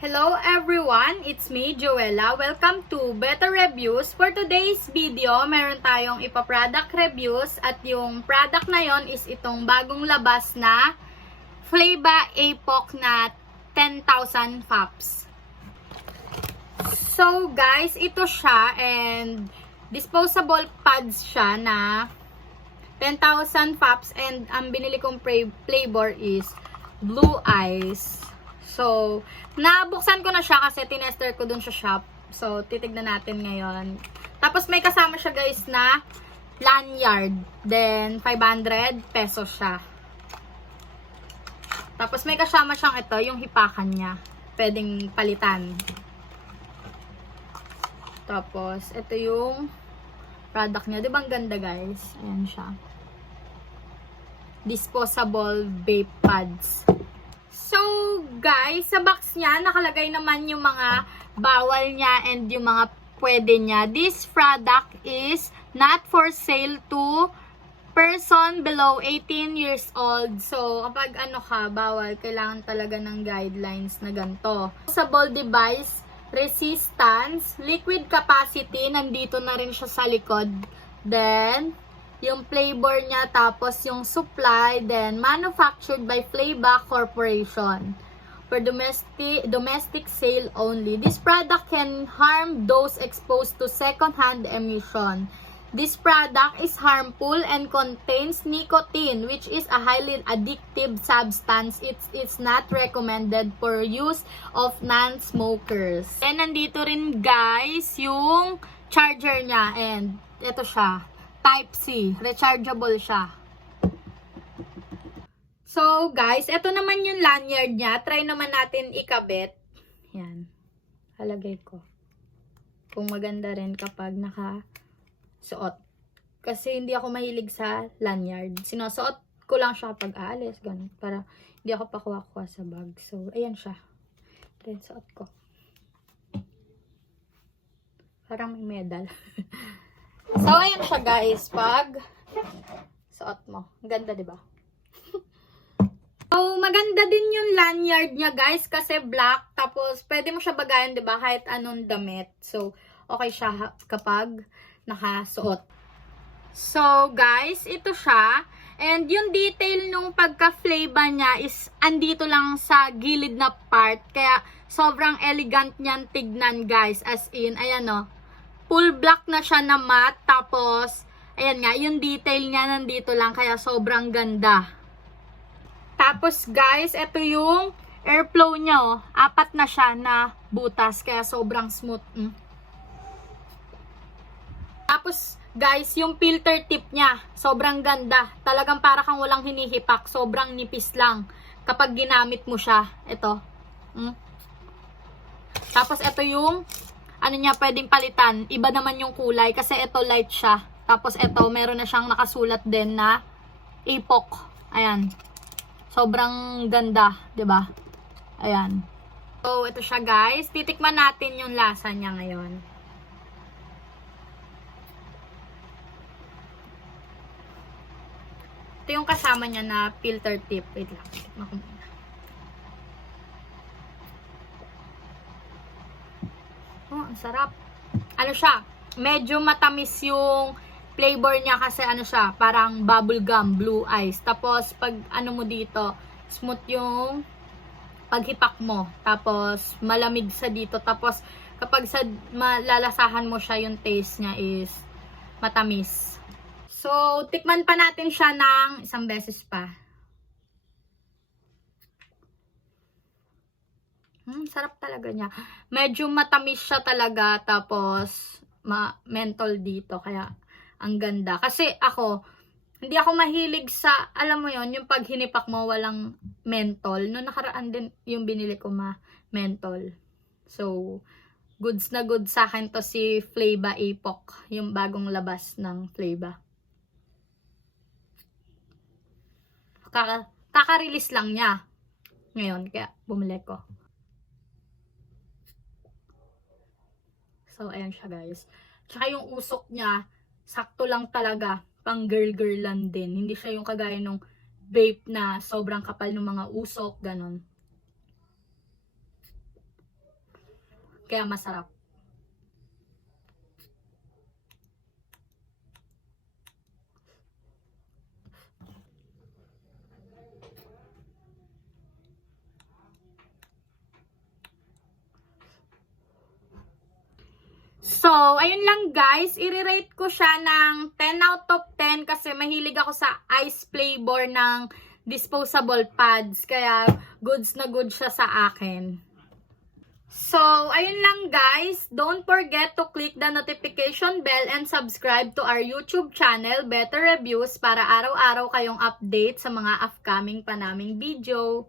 Hello everyone, it's me, Joella. Welcome to Better Reviews. For today's video, meron tayong ipa-product reviews at yung product na yon is itong bagong labas na Flaba Apoc na 10,000 FAPS. So guys, ito siya and disposable pads siya na 10,000 FAPS and ang binili kong flavor is Blue Ice. So, nabuksan ko na siya kasi tinester ko dun sa shop. So, titignan natin ngayon. Tapos, may kasama siya guys na lanyard. Then, 500 pesos siya. Tapos, may kasama siyang ito, yung hipakan niya. Pwedeng palitan. Tapos, ito yung product niya. Diba ang ganda guys? Ayan siya. Disposable vape pads. So, guys, sa box niya, nakalagay naman yung mga bawal niya and yung mga pwede niya. This product is not for sale to person below 18 years old. So, kapag ano ka, bawal, kailangan talaga ng guidelines na ganito. Disposable device, resistance, liquid capacity, nandito na rin siya sa likod. Then, yung flavor niya, tapos yung supply, then manufactured by Flaba Corporation for domestic sale only. This product can harm those exposed to second-hand emission. This product is harmful and contains nicotine, which is a highly addictive substance. It's not recommended for use of non-smokers. And nandito rin guys yung charger niya, and ito siya. Type-C. Rechargeable siya. So, guys, ito naman yung lanyard niya. Try naman natin ikabit. Yan. Halagay ko. Kung maganda rin kapag nakasuot. Kasi hindi ako mahilig sa lanyard. Sinusuot ko lang siya pag aalis. Ganun. Para hindi ako pakuha-kuha sa bag. So, ayan siya. Then, suot ko. Parang may medal. So, ayan siya guys, pag suot mo. Ganda, diba? So, maganda din yung lanyard niya guys, kasi black. Tapos, pwede mo siya bagayan, diba? Kahit anong damit. So, okay siya kapag nakasuot. So, guys, ito siya. And yung detail nung pagka-Flaba niya is andito lang sa gilid na part. Kaya, sobrang elegant niyan tignan guys. As in, ayan o. Full black na siya na matte. Tapos, ayan nga, yung detail niya nandito lang. Kaya sobrang ganda. Tapos, guys, ito yung airflow niya, oh. 4 na siya na butas. Kaya sobrang smooth. Tapos, guys, yung filter tip niya, sobrang ganda. Talagang para kang walang hinihipak. Sobrang nipis lang. Kapag ginamit mo siya. Ito. Tapos, ito yung ano niya, pwedeng palitan. Iba naman yung kulay kasi ito light siya. Tapos ito, meron na siyang nakasulat din na Apoc. Ayan. Sobrang ganda, 'di ba? Ayan. So, ito siya guys. Titikman natin yung lasa niya ngayon. Ito yung kasama niya na filter tip. Wait lang. Tikman ko muna. Oh, ang sarap. Ano siya? Medyo matamis yung flavor niya kasi ano siya, parang bubble gum, blue ice. Tapos pag ano mo dito, smooth yung paghipak mo. Tapos malamig sa dito. Tapos kapag malalasahan mo siya, yung taste niya is matamis. So, tikman pa natin siya ng isang beses pa. Sarap talaga niya. Medyo matamis siya talaga. Tapos, mentol dito. Kaya, ang ganda. Kasi ako, hindi ako mahilig sa, alam mo yon yung pag hinipak mo, walang mentol. Noong nakaraan din yung binili ko mentol. So, goods na goods sa akin to si Flaba Apoc. Yung bagong labas ng Flaba. Kaka-release lang niya. Ngayon, kaya bumili ko. So, ayan siya guys. Tsaka yung usok niya, sakto lang talaga. Pang girl-girl lang din. Hindi siya yung kagaya nung vape na sobrang kapal ng mga usok, ganon. Kaya masarap. So, ayun lang guys, i-rate ko siya ng 10 out of 10 kasi mahilig ako sa ice flavor ng disposable pads. Kaya, goods na good siya sa akin. So, ayun lang guys. Don't forget to click the notification bell and subscribe to our YouTube channel, Better Reviews, para araw-araw kayong update sa mga upcoming pa naming video.